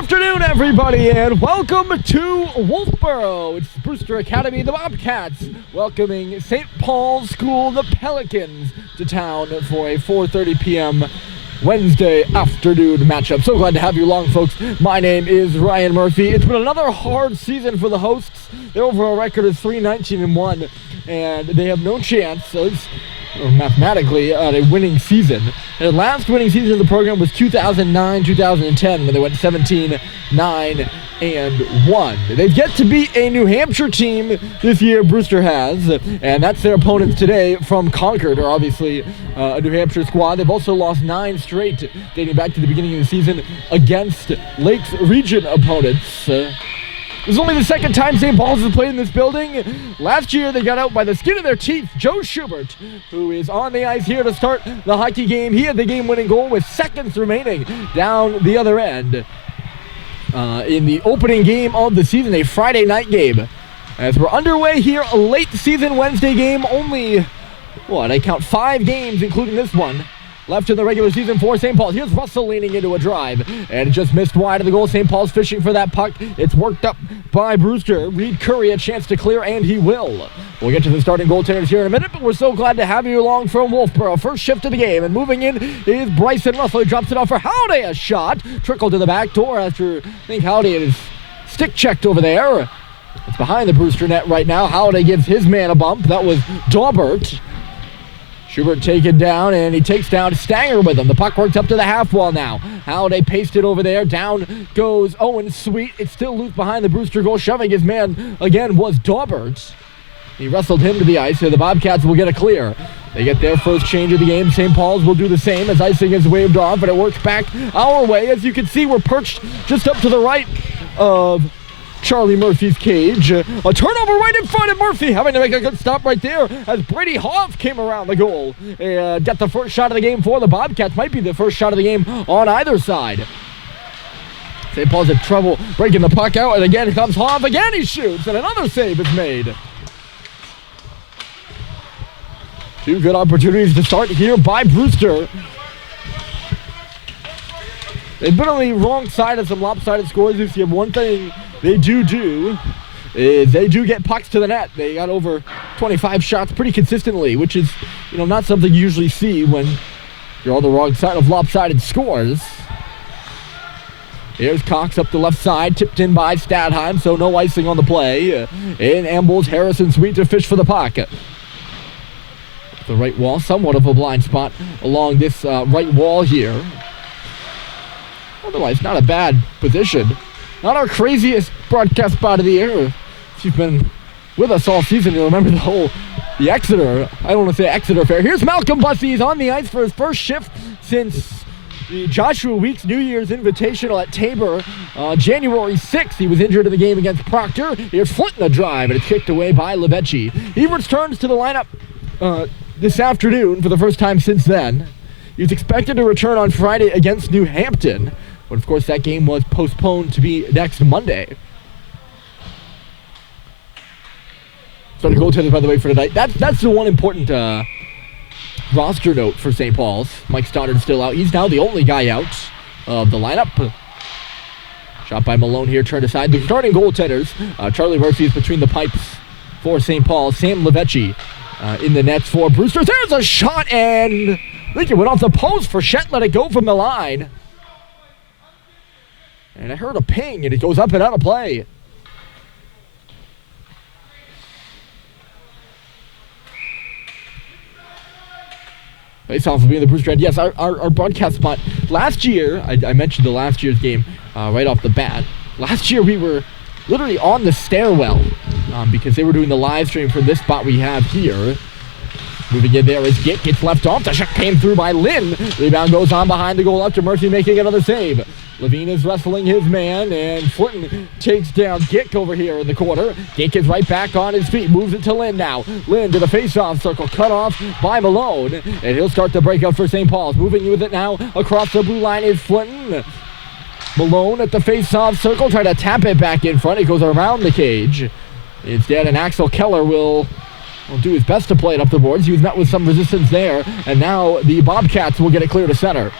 afternoon, everybody, and welcome to Wolfeboro. It's Brewster Academy, the Bobcats, welcoming St. Paul's School, the Pelicans, to town for a 4:30 p.m. Wednesday afternoon matchup. So glad to have you along, folks. My name is Ryan Murphy. It's been another hard season for the hosts. Their overall record is 3-19-1, and they have no chance, so it's mathematically, a winning season. Their last winning season of the program was 2009-2010, when they went 17-9-1. They've yet to beat a New Hampshire team this year, Brewster has, and that's their opponents today from Concord, are obviously a New Hampshire squad. They've also lost 9 straight, dating back to the beginning of the season, against Lakes Region opponents. This is only the second time St. Paul's has played in this building. Last year, they got out by the skin of their teeth. Joe Schubert, who is on the ice here to start the hockey game. He had the game-winning goal with seconds remaining down the other end in the opening game of the season, a Friday night game. As we're underway here, a late season Wednesday game. Only, I count 5 games, including this one, left in the regular season for St. Paul. Here's Russell leaning into a drive, and it just missed wide of the goal. St. Paul's fishing for that puck. It's worked up by Brewster. Reed Curry a chance to clear, and he will. We'll get to the starting goaltenders here in a minute, but we're so glad to have you along from Wolfeboro. First shift of the game, and moving in is Bryson Russell. He drops it off for Howdy. A shot. Trickled to the back door after, I think, Howdy is stick checked over there. It's behind the Brewster net right now. Howdy gives his man a bump. That was Daubert. Schubert taken down, and he takes down Stanger with him. The puck works up to the half wall now. Halliday pasted over there. Down goes Owen Sweet. It's still loose behind the Brewster goal. Shoving his man again was Daubert. He wrestled him to the ice, and the Bobcats will get a clear. They get their first change of the game. St. Paul's will do the same as icing is waved off, and it works back our way. As you can see, we're perched just up to the right of Charlie Murphy's cage. A turnover right in front of Murphy, having to make a good stop right there as Brady Hoff came around the goal. Got the first shot of the game for the Bobcats. Might be the first shot of the game on either side. St. Paul's had trouble breaking the puck out, and again comes Hoff. Again he shoots, and another save is made. 2 good opportunities to start here by Brewster. They've been on the wrong side of some lopsided scores this year. One thing they do is they do get pucks to the net. They got over 25 shots pretty consistently, which is, not something you usually see when you're on the wrong side of lopsided scores. Here's Cox up the left side, tipped in by Stadheim, so no icing on the play. In ambles Harrison Sweet to fish for the puck. The right wall, somewhat of a blind spot along this right wall here. Otherwise, not a bad position. Not our craziest broadcast spot of the year. If you've been with us all season, you'll remember the Exeter, I don't want to say Exeter affair. Here's Malcolm Bussey. He's on the ice for his first shift since the Joshua Weeks New Year's Invitational at Tabor. January 6th, he was injured in the game against Proctor. Here's Flint in a drive, and it's kicked away by Levecchi. He returns to the lineup this afternoon for the first time since then. He's expected to return on Friday against New Hampton, but of course that game was postponed to be next Monday. Starting goaltenders, by the way, for tonight. That's the one important roster note for St. Paul's. Mike Stoddard's still out. He's now the only guy out of the lineup. Shot by Malone here, turned aside. The starting goaltenders, Charlie Murphy is between the pipes for St. Paul. Sam Levecchi in the nets for Brewster. There's a shot, and I think it went off the post. Frechette let it go from the line. And I heard a ping, and it goes up and out of play. Face-off will be in the Brewster end. Yes, our broadcast spot. Last year, I mentioned the last year's game right off the bat. Last year, we were literally on the stairwell because they were doing the live stream from this spot we have here. Moving in there is Gitt, gets left off. The shot came through by Lynn. Rebound goes on behind the goal after Murphy making another save. Levine is wrestling his man, and Flinton takes down Gick over here in the corner. Gick is right back on his feet, moves it to Lynn now. Lynn to the face-off circle, cut off by Malone, and he'll start the breakout for St. Paul's. Moving with it now across the blue line is Flinton. Malone at the face-off circle, trying to tap it back in front. It goes around the cage. Instead, and Axel Keller will do his best to play it up the boards. He was met with some resistance there, and now the Bobcats will get it clear to center.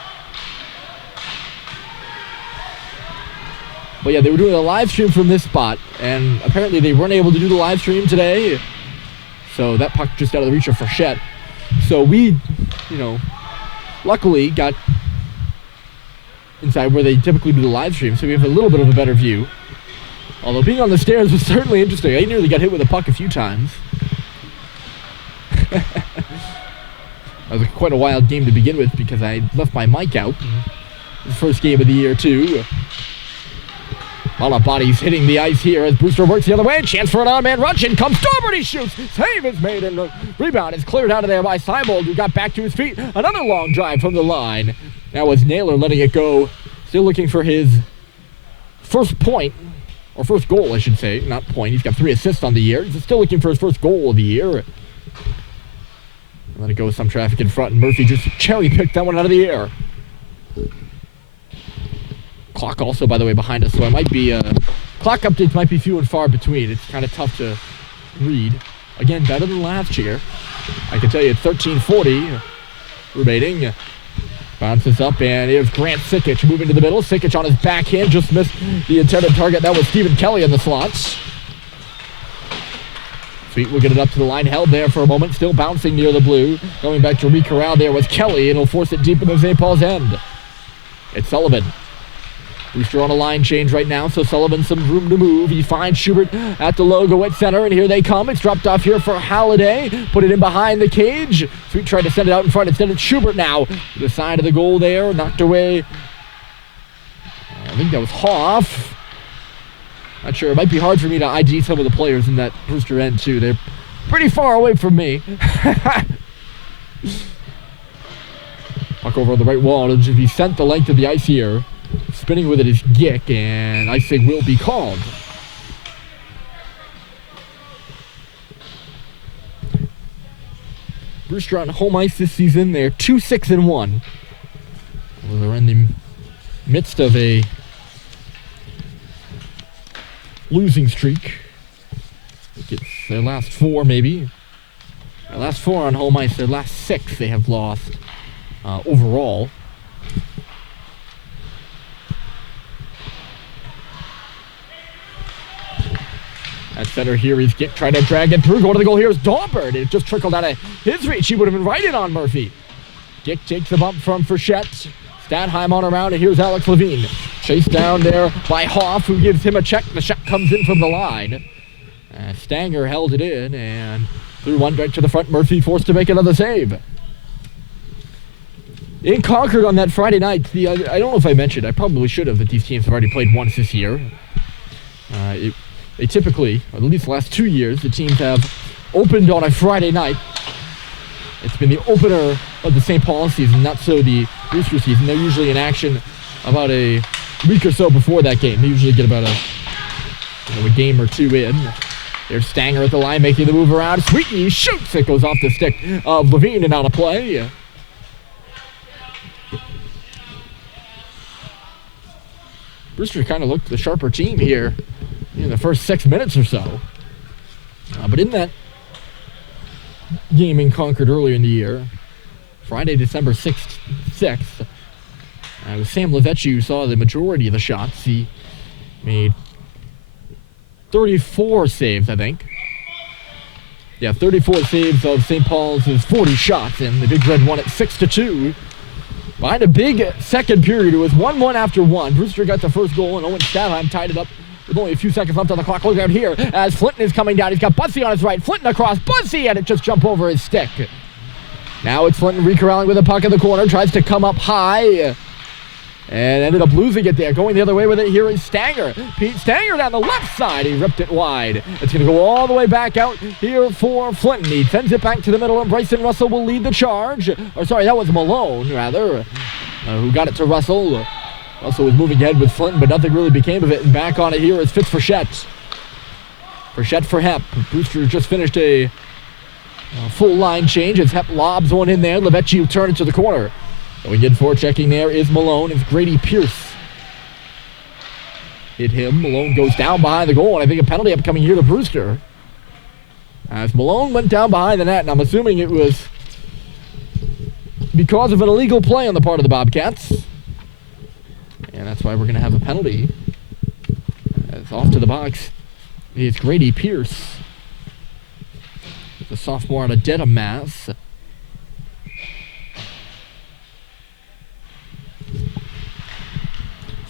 But yeah, they were doing a live stream from this spot, and apparently they weren't able to do the live stream today. So that puck just out of the reach of Frechette. So we, luckily got inside where they typically do the live stream, so we have a little bit of a better view. Although being on the stairs was certainly interesting. I nearly got hit with a puck a few times. That was quite a wild game to begin with because I left my mic out. The first game of the year, too. A lot of bodies hitting the ice here as Brewster works the other way. Chance for an on-man rush. In comes Starbird. He shoots. Save is made, and the rebound is cleared out of there by Seibold, who got back to his feet. Another long drive from the line. That was Naylor letting it go. Still looking for his first point, or first goal, I should say. Not point. He's got 3 assists on the year. He's still looking for his first goal of the year. Let it go with some traffic in front, and Murphy just cherry-picked that one out of the air. Clock also, by the way, behind us, so it might be, clock updates might be few and far between. It's kind of tough to read. Again, better than last year. I can tell you it's 13:40 remaining. Bounces up, and here's Grant Sikic moving to the middle. Sikic on his backhand, just missed the intended target. That was Stephen Kelly in the slots. Sweet will get it up to the line, held there for a moment, still bouncing near the blue. Going back to re-corral there was Kelly, and he'll force it deep into St. Paul's end. It's Sullivan. Brewster on a line change right now, so Sullivan some room to move. He finds Schubert at the logo at center, and here they come. It's dropped off here for Halliday. Put it in behind the cage. Sweet tried to send it out in front. Instead, it's Schubert now. To the side of the goal there, knocked away. I think that was Hoff. Not sure. It might be hard for me to ID some of the players in that Brewster end, too. They're pretty far away from me. Puck over on the right wall. It'll just be sent the length of the ice here. Spinning with it is Gick, and icing will be called. Brewster on home ice this season. They're 2-6-1. Well, they're in the midst of a losing streak. I think it's their last 4, maybe. Their last 4 on home ice. Their last 6 they have lost overall. At center here, he's trying to drag it through. Going to the goal here is Dahlberg. It just trickled out of his reach. He would have been right in on Murphy. Gick takes the bump from Frechette. Stanheim on around, and here's Alex Levine. Chased down there by Hoff, who gives him a check. The shot comes in from the line. Stanger held it in, and threw one right to the front. Murphy forced to make another save. In Concord on that Friday night, I don't know if I mentioned, I probably should have, that these teams have already played once this year. They typically, or at least the last 2 years, the teams have opened on a Friday night. It's been the opener of the St. Paul season, not so the Brewster season. They're usually in action about a week or so before that game. They usually get about a game or 2 in. There's Stanger at the line making the move around. Sweetie shoots. It goes off the stick of Levine and out of play. Brewster kind of looked the sharper team here in the first 6 minutes or so. But in that game in Concord earlier in the year, Friday, December 6th, it was Sam Levechi who saw the majority of the shots. He made 34 saves, I think. Yeah, 34 saves of St. Paul's 40 shots, and the Big Red won it 6-2. Behind a big second period, it was 1-1 after 1. Brewster got the first goal, and Owen Stadheim tied it up with only a few seconds left on the clock. Look out here as Flinton is coming down. He's got Bussey on his right. Flinton across. Bussey, and it just jumped over his stick. Now it's Flinton re-corralling with a puck in the corner. Tries to come up high. And ended up losing it there. Going the other way with it here is Stanger. Pete Stanger down the left side. He ripped it wide. It's going to go all the way back out here for Flinton. He sends it back to the middle, and Bryson Russell will lead the charge. Or sorry, that was Malone, rather, who got it to Russell. Russell was moving ahead with Flinton, but nothing really became of it. And back on it here is Frechette. Frechette for Hep. Brewster just finished a full line change as Hep lobs one in there. Levechi will turn it to the corner. Going in for checking there is Malone. It's Grady Pierce. Hit him. Malone goes down behind the goal, and I think a penalty upcoming here to Brewster. As Malone went down behind the net, and I'm assuming it was because of an illegal play on the part of the Bobcats. And that's why we're going to have a penalty. It's off to the box. It's Grady Pierce, the sophomore out of Dedham, Mass.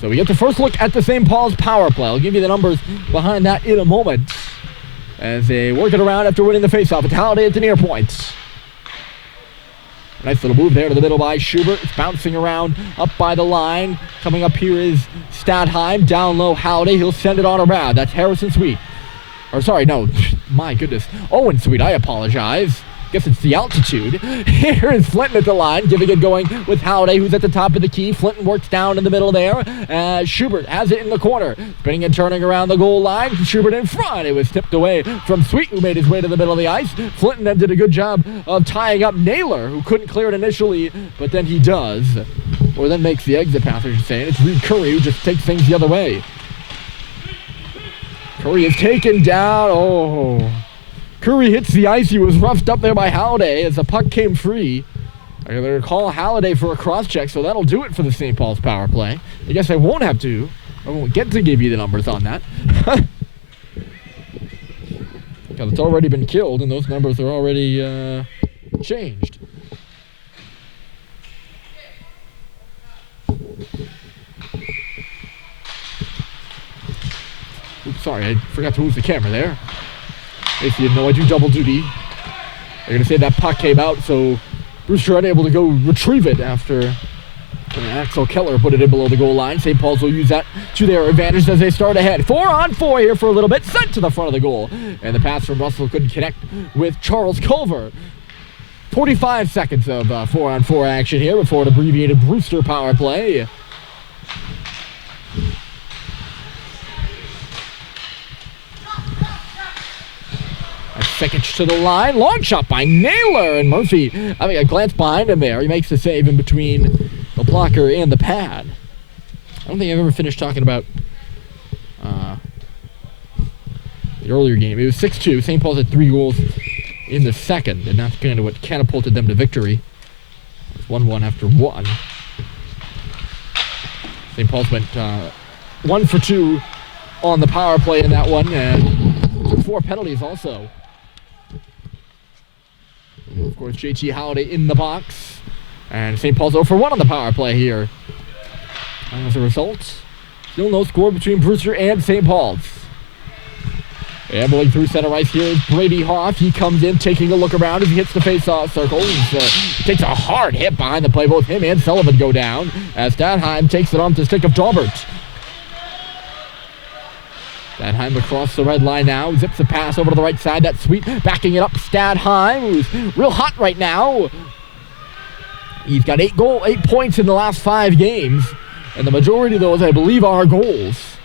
So we get the first look at the St. Paul's power play. I'll give you the numbers behind that in a moment as they work it around after winning the faceoff. It's Halliday at the near point. Nice little move there to the middle by Schubert. It's bouncing around up by the line. Coming up here is Stadheim. Down low, Halliday. He'll send it on around. That's Harrison Sweet. Or sorry, no. My goodness. Owen Sweet, I apologize. Guess it's the altitude. Here is Flinton at the line, giving it going with Halliday, who's at the top of the key. Flinton works down in the middle there. Schubert has it in the corner. Spinning and turning around the goal line. Schubert in front. It was tipped away from Sweet, who made his way to the middle of the ice. Flinton then did a good job of tying up Naylor, who couldn't clear it initially, but then he does. Or then makes the exit pass, I should say. And it's Reed Curry who just takes things the other way. Curry is taken down. Oh. Curry hits the ice. He was roughed up there by Halliday as the puck came free. I'm going to call Halliday for a cross-check, so that'll do it for the St. Paul's power play. I guess I won't have to. I won't get to give you the numbers on that. Because it's already been killed, and those numbers are already changed. Oops, sorry, I forgot to move the camera there. If you know, I do double duty. They're going to say that puck came out, so Brewster unable to go retrieve it after Axel Keller put it in below the goal line. St. Paul's will use that to their advantage as they start ahead. 4-on-4 here for a little bit, sent to the front of the goal. And the pass from Russell couldn't connect with Charles Culver. 45 seconds of 4-on-4 action here before an abbreviated Brewster power play. Second to the line. Long shot by Naylor. And Murphy, I think, a glance behind him there. He makes the save in between the blocker and the pad. I don't think I've ever finished talking about the earlier game. It was 6-2. St. Paul's had 3 goals in the second, and that's kind of what catapulted them to victory. It's 1-1 after 1. St. Paul's went 1 for 2 on the power play in that one, and took 4 penalties also. Of course, JT Halliday in the box. And St. Paul's 0 for 1 on the power play here. And as a result, still no score between Brewster and St. Paul's. Ambling through center ice here is Brady Hoff. He comes in, taking a look around as he hits the face-off circle. He takes a hard hit behind the play. Both him and Sullivan go down as Stadheim takes it on to the stick of Daubert. Stadheim across the red line now. Zips the pass over to the right side. That's Sweet. Backing it up. Stadheim, who's real hot right now. He's got 8 points in the last 5 games. And the majority of those, I believe, are goals.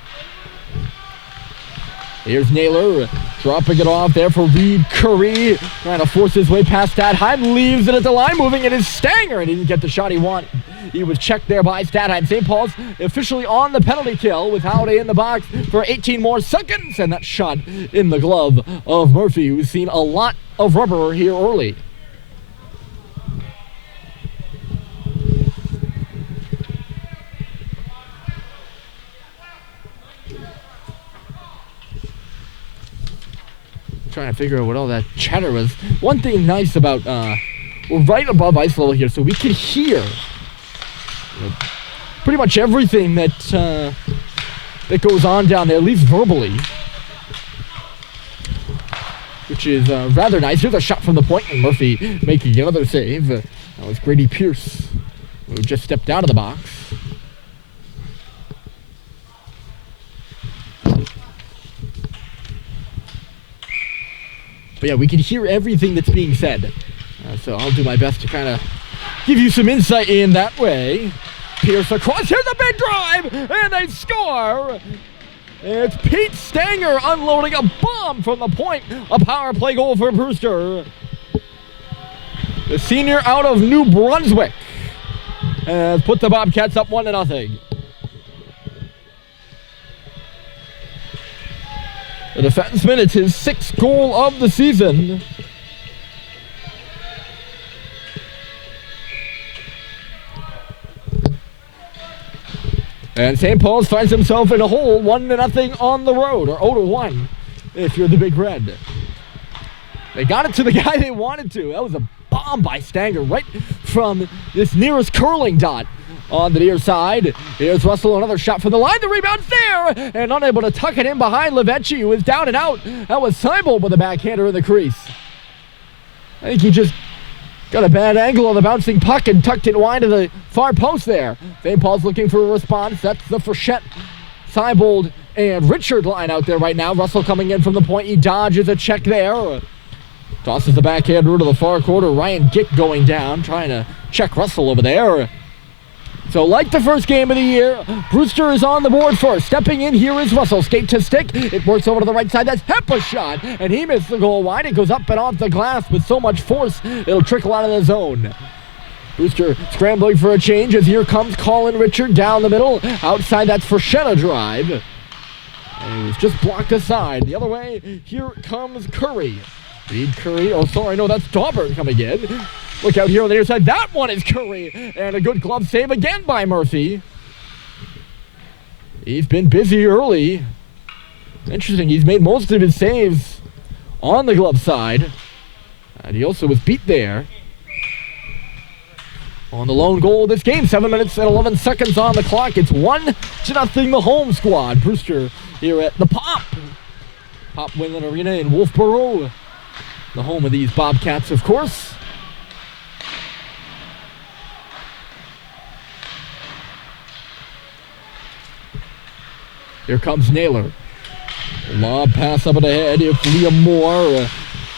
Here's Naylor dropping it off there for Reed Curry. Trying to force his way past Stadheim. Leaves it at the line. Moving it is Stanger. And he didn't get the shot he wanted. He was checked there by Stadheim. St. Paul's officially on the penalty kill with Halliday in the box for 18 more seconds. And that shot in the glove of Murphy, who's seen a lot of rubber here early. Trying to figure out what all that chatter was. One thing nice about we're right above ice level here, so we can hear pretty much everything that that goes on down there, at least verbally, which is rather nice. Here's a shot from the point, and Murphy making another save. That was Grady Pierce, who just stepped out of the box. But yeah, we can hear everything that's being said. So I'll do my best to kind of give you some insight in that way. Pierce across. Here's a big drive, and they score. It's Pete Stanger unloading a bomb from the point. A power play goal for Brewster. The senior out of New Brunswick has put the Bobcats up 1-0. The defenseman, it's his 6th goal of the season. And St. Paul's finds himself in a hole, 1-0 on the road, or 0-1 if you're the Big Red. They got it to the guy they wanted to. That was a bomb by Stanger right from this nearest curling dot on the near side. Here's Russell, another shot from the line. The rebound's there, and unable to tuck it in behind Levechi, who is down and out. That was Seibold with a backhander in the crease. I think he just got a bad angle on the bouncing puck and tucked it wide to the far post there. St. Paul's looking for a response. That's the Frechette, Seibold, and Richard line out there right now. Russell coming in from the point. He dodges a check there. Tosses the backhander to the far corner. Ryan Gick going down, trying to check Russell over there. So like the first game of the year, Brewster is on the board first. Stepping in here is Russell. Skate to stick. It works over to the right side. That's Hepa's shot. And he missed the goal wide. It goes up and off the glass with so much force, it'll trickle out of the zone. Brewster scrambling for a change as here comes Colin Richard down the middle. Outside, that's Frechette drive. And he was just blocked aside. The other way, here comes Curry. Reed Curry. Oh, sorry, no, that's Daubert coming in. Look out here on the near side. That one is Curry. And a good glove save again by Murphy. He's been busy early. Interesting, he's made most of his saves on the glove side. And he also was beat there on the lone goal of this game. 7 minutes and 11 seconds on the clock. It's 1-0 the home squad. Brewster here at the Pop Whalen Arena in Wolfeboro. The home of these Bobcats, of course. Here comes Naylor. Lob pass up ahead. If Liam Moore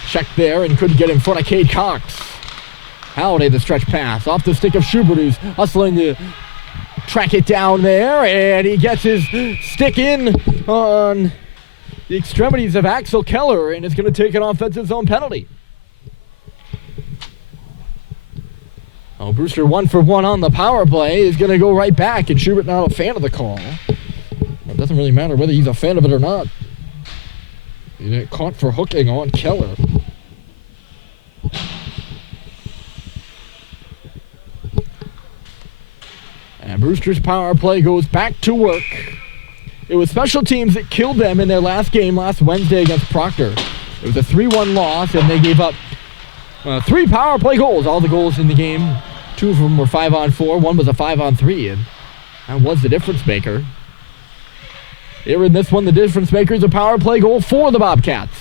checked there and couldn't get in front of Cade Cox. Halliday the stretch pass off the stick of Schubert, who's hustling to track it down there, and he gets his stick in on the extremities of Axel Keller, and is going to take an offensive zone penalty. Oh, Brewster 1 for 1 on the power play. Is going to go right back, and Schubert not a fan of the call. It doesn't really matter whether he's a fan of it or not. He got caught for hooking on Keller. And Brewster's power play goes back to work. It was special teams that killed them in their last game last Wednesday against Proctor. It was a 3-1 loss, and they gave up 3 power play goals. All the goals in the game, 2 of them were 5-on-4. 1 was a 5-on-3, and that was the difference maker. Here in this one, the difference maker is a power play goal for the Bobcats.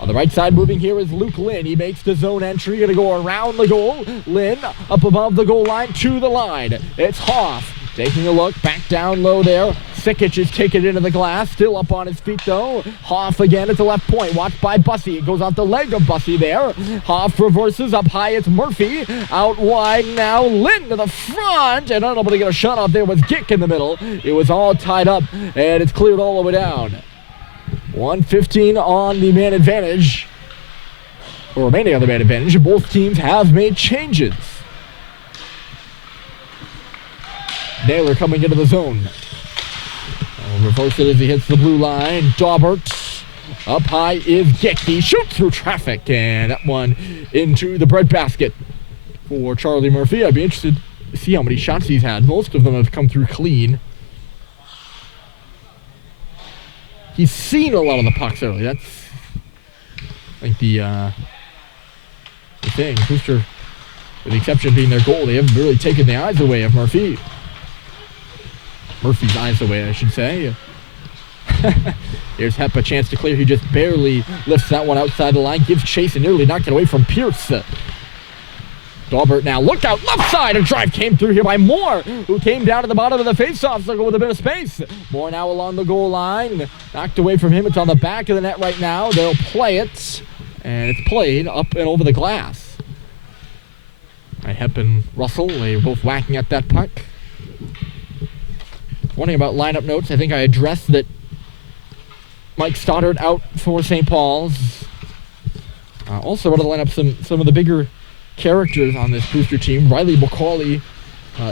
On the right side, moving here is Luke Lynn. He makes the zone entry, going to go around the goal. Lynn up above the goal line to the line. It's Hoff taking a look, back down low there. Sikic is taking it into the glass, still up on his feet though. Hoff again at the left point, watched by Bussey. It goes off the leg of Bussey there. Hoff reverses up high, it's Murphy. Out wide now, Lynn to the front, and unable to get a shot off there was Gick in the middle. It was all tied up, and it's cleared all the way down. 1:15 on the man advantage, or remaining on the man advantage. Both teams have made changes. Naylor coming into the zone. Reverse it as he hits the blue line. Daubert. Up high is Gick. He shoots through traffic, and that one into the breadbasket for Charlie Murphy. I'd be interested to see how many shots he's had. Most of them have come through clean. He's seen a lot of the pucks early. That's, I think, the thing. Brewster, with the exception of being their goal, they haven't really taken the eyes away of Murphy. Murphy's eyes away, I should say. Here's Hep, a chance to clear. He just barely lifts that one outside the line. Gives chase and nearly knocked it away from Pierce. Daubert now, look out, left side. A drive came through here by Moore, who came down to the bottom of the faceoff circle with a bit of space. Moore now along the goal line. Knocked away from him. It's on the back of the net right now. They'll play it, and it's played up and over the glass. Hep and Russell, they were both whacking at that puck. One thing about lineup notes, I think I addressed that Mike Stoddard out for St. Paul's. Also want to line up some of the bigger characters on this Brewster team. Riley McCauley,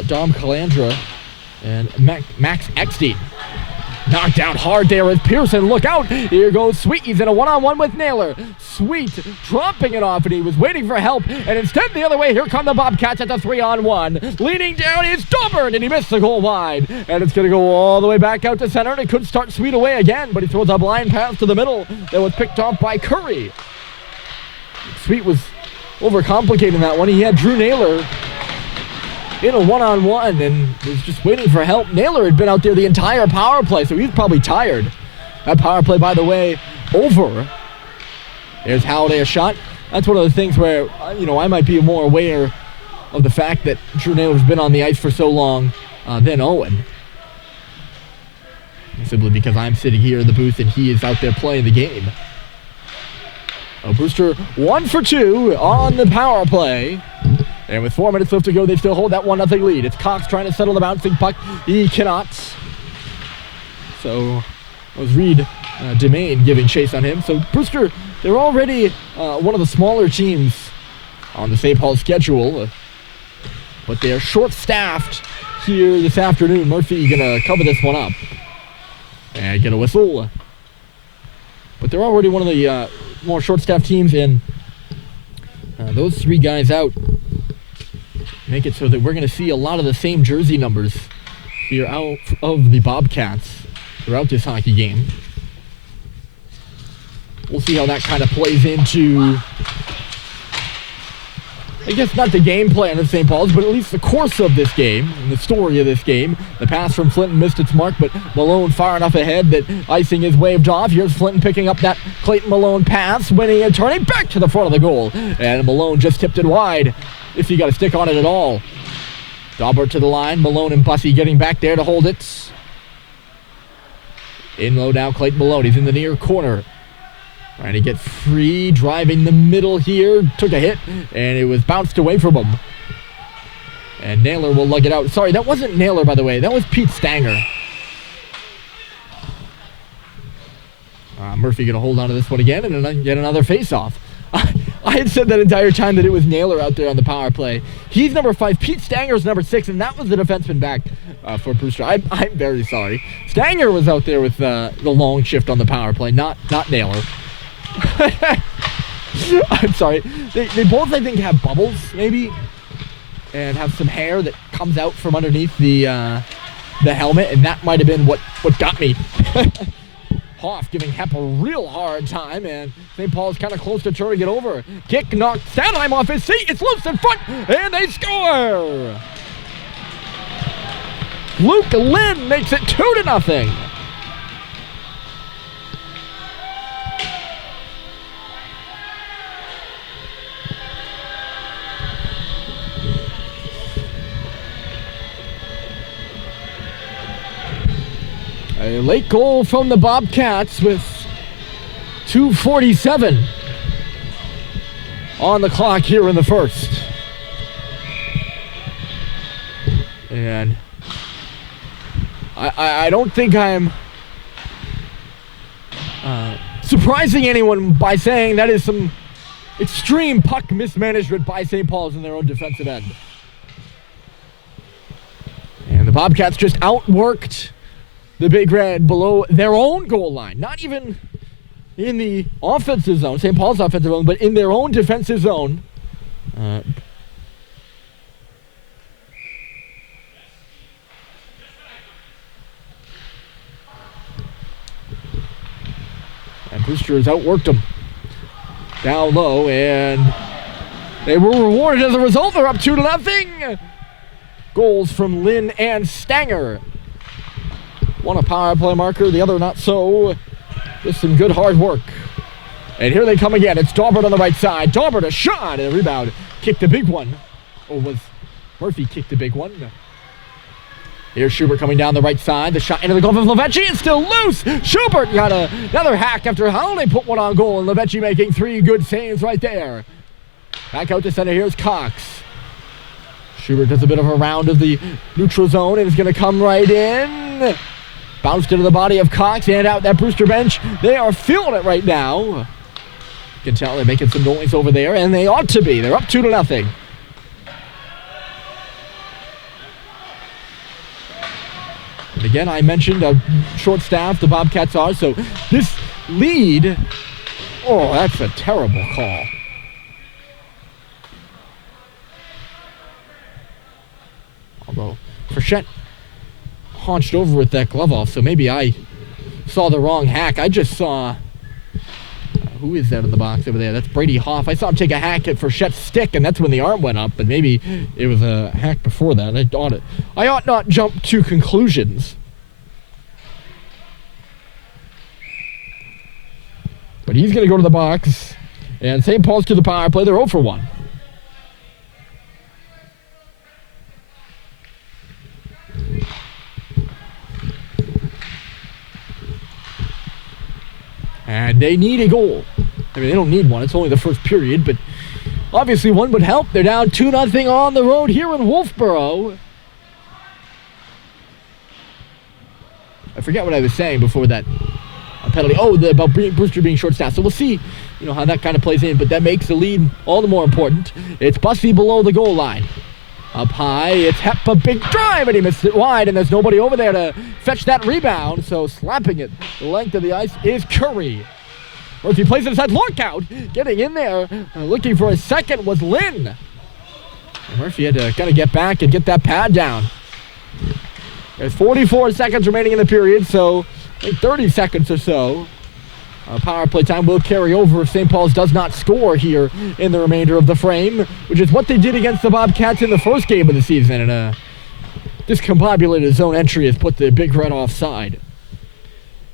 Dom Calandra, and Max Eckstein. Knocked out hard there with Pearson. Look out. Here goes Sweet. He's in a one-on-one with Naylor. Sweet dropping it off, and he was waiting for help. And instead, the other way, here come the Bobcats at the 3-on-1. Leaning down is Daubert, and he missed the goal wide. And it's going to go all the way back out to center, and it could start Sweet away again, but he throws a blind pass to the middle that was picked off by Curry. Sweet was overcomplicating that one. He had Drew Naylor in a one-on-one and was just waiting for help. Naylor had been out there the entire power play, so he's probably tired. That power play, by the way, over. There's Halliday, a shot. That's one of the things where, I might be more aware of the fact that Drew Naylor's been on the ice for so long than Owen. Simply because I'm sitting here in the booth and he is out there playing the game. Brewster 1 for 2 on the power play. And with 4 minutes left to go, they still hold that 1-0 lead. It's Cox trying to settle the bouncing puck. He cannot. So it was Reed Demain giving chase on him. So Brewster, they're already one of the smaller teams on the St. Paul schedule. But they are short-staffed here this afternoon. Murphy going to cover this one up. And get a whistle. But they're already one of the more short-staffed teams, and those 3 guys out make it so that we're going to see a lot of the same jersey numbers here out of the Bobcats throughout this hockey game. We'll see how that kind of plays into, I guess not the game plan of St. Paul's, but at least the course of this game and the story of this game. The pass from Flinton missed its mark, but Malone far enough ahead that icing is waved off. Here's Flinton picking up that Clayton Malone pass, winning and turning back to the front of the goal. And Malone just tipped it wide, if he got a stick on it at all. Daubert to the line. Malone and Bussey getting back there to hold it. In low now, Clayton Malone. He's in the near corner. Trying to get free, driving the middle here. Took a hit, and it was bounced away from him. And Naylor will lug it out. Sorry, that wasn't Naylor, by the way. That was Pete Stanger. Murphy going to hold on to this one again, and get another face-off. I had said that entire time that it was Naylor out there on the power play. He's number 5. Pete Stanger's number 6, and that was the defenseman back for Brewster. I'm very sorry. Stanger was out there with the long shift on the power play, not Naylor. I'm sorry. They both, I think, have bubbles, maybe, and have some hair that comes out from underneath the helmet, and that might have been what got me. Hoff giving Hepp a real hard time, and St. Paul's kind of close to turning it over. Kick knocked Sanheim off his seat. It's loose in front, and they score! Luke Lynn makes it 2-0. A late goal from the Bobcats with 2:47 on the clock here in the first. And I don't think I'm surprising anyone by saying that is some extreme puck mismanagement by St. Paul's in their own defensive end. And the Bobcats just outworked the Big Red below their own goal line. Not even in the offensive zone, St. Paul's offensive zone, but in their own defensive zone. And Brewster has outworked them down low, and they were rewarded as a result. They're up 2-0. Goals from Lynn and Stanger. One a power play marker, the other not so. Just some good hard work. And here they come again. It's Daubert on the right side. Daubert a shot and a rebound. Kicked the big one. Or was Murphy kicked the big one? Here's Schubert coming down the right side. The shot into the goal of Levecchi. It's still loose. Schubert got another hack after Halliday put one on goal. And Levecchi making 3 good saves right there. Back out to center. Here's Cox. Schubert does a bit of a round of the neutral zone and is going to come right in. Bounced into the body of Cox and out that Brewster bench. They are feeling it right now. You can tell they're making some noise over there, and they ought to be. They're up 2-0. And again, I mentioned a short staff the Bobcats are, so this lead, oh, that's a terrible call. Although Frechette haunched over with that glove off, so maybe I saw the wrong hack. I just saw, who is that in the box over there? That's Brady Hoff. I saw him take a hack at Frechette's stick, and that's when the arm went up, but maybe it was a hack before that. I ought not jump to conclusions. But he's going to go to the box, and St. Paul's to the power play. They're 0 for 1. And they need a goal. I mean, they don't need one. It's only the first period, but obviously one would help. They're down 2-0 on the road here in Wolfeboro. I forget what I was saying before that penalty. Oh, about Brewster being short-staffed. So we'll see, how that kind of plays in, but that makes the lead all the more important. It's Bussey below the goal line. Up high, it's Hep, a big drive, and he missed it wide, and there's nobody over there to fetch that rebound, so slapping it the length of the ice is Curry. Murphy plays it inside, lookout, getting in there, looking for a second was Lynn. And Murphy had to kind of get back and get that pad down. There's 44 seconds remaining in the period, so I think 30 seconds or so. Power play time will carry over if St. Paul's does not score here in the remainder of the frame, which is what they did against the Bobcats in the first game of the season. And a discombobulated zone entry has put the Big Red offside.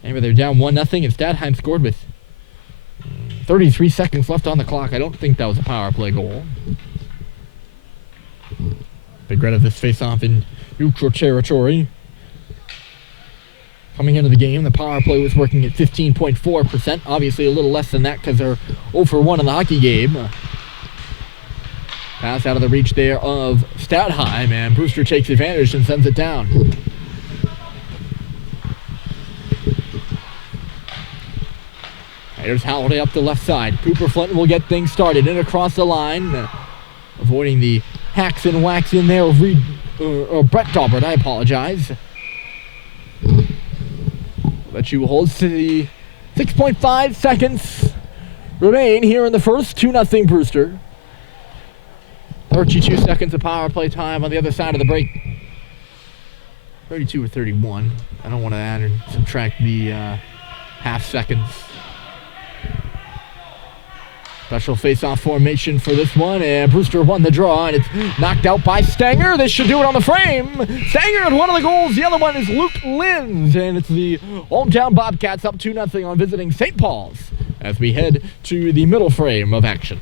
Anyway, they're down 1-0, and Stadheim scored with 33 seconds left on the clock. I don't think that was a power play goal. Big Red of this face-off in neutral territory. Coming into the game, the power play was working at 15.4%. Obviously a little less than that because they're 0 for 1 in the hockey game. Pass out of the reach there of Stadheim, and Brewster takes advantage and sends it down. Here's Halliday up the left side. Cooper Flinton will get things started in across the line. Avoiding the hacks and whacks in there of Brett Daubert, I apologize. But you holds to the 6.5 seconds remain here in the first. 2-0 Brewster. 32 seconds of power play time on the other side of the break. 32 or 31. I don't want to add and subtract the half seconds. Special face-off formation for this one, and Brewster won the draw, and it's knocked out by Stanger. This should do it on the frame. Stanger had one of the goals. The other one is Luke Linz, and it's the hometown Bobcats up 2-0 on visiting St. Paul's as we head to the middle frame of action.